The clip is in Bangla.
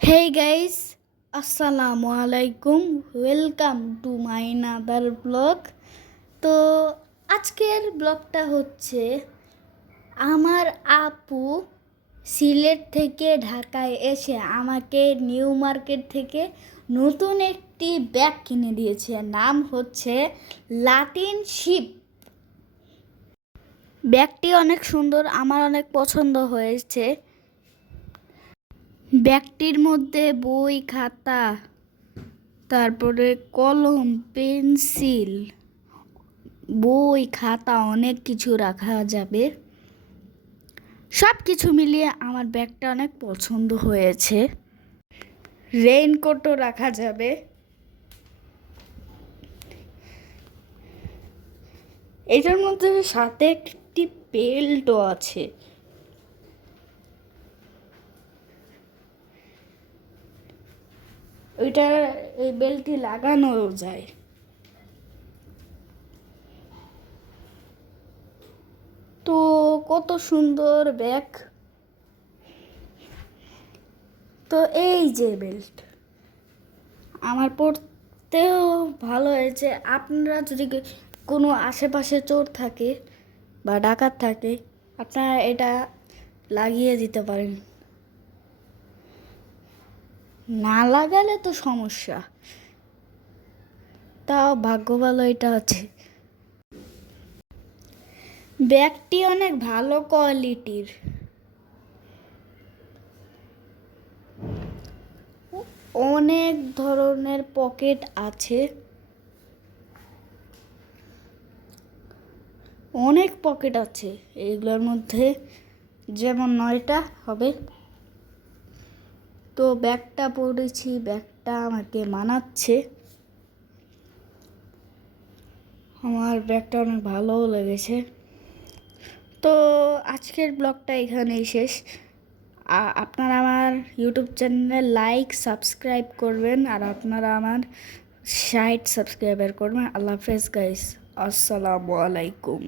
Hey guys, Assalamu alaikum. Welcome to my another vlog. তো আজকের ব্লগটা হচ্ছে আমার আপু সিলেট থেকে ঢাকায় এসে আমাকে নিউ মার্কেট থেকে নতুন একটি ব্যাগ কিনে দিয়েছে। নাম হচ্ছে লাতিন শিপ। ব্যাগটি অনেক সুন্দর, আমার অনেক পছন্দ হয়েছে। ব্যাগটির মধ্যে বই, খাতা, তারপরে কলম, পেন্সিল, বই, খাতা অনেক কিছু রাখা যাবে। সব কিছু মিলিয়ে আমার ব্যাগটা অনেক পছন্দ হয়েছে। রেইনকোটও রাখা যাবে। এটার মধ্যে সাথে একটি বেল্টও আছে। এই বেল্টটি লাগানো যায়। তো কত সুন্দর ব্যাগ। তো এই যে বেল্ট আমার পড়তেও ভালো হয়েছে। আপনারা যদি কোনো আশেপাশে চোর থাকে বা ডাকাত থাকে, আপনারা এটা লাগিয়ে দিতে পারেন। না লাগালে তো সমস্যা। তাও ভাগ্য ভালো এটা আছে। ব্যাগটি অনেক ভালো কোয়ালিটির। অনেক ধরনের পকেট আছে। অনেক পকেট আছে এইগুলোর মধ্যে, যেমন 9টা হবে। তো ব্যাগটা পরেছি, ব্যাগটা আমাকে মানাচ্ছে। আমার ব্যাগটা অনেক ভালোও লেগেছে। তো আজকের ব্লগটা এখানেই শেষ। আপনারা আমার ইউটিউব চ্যানেলে লাইক সাবস্ক্রাইব করবেন, আর আপনারা আমার 60 সাবস্ক্রাইবার করবেন। আল্লাহ হাফেজ গাইস, আসসালামু আলাইকুম।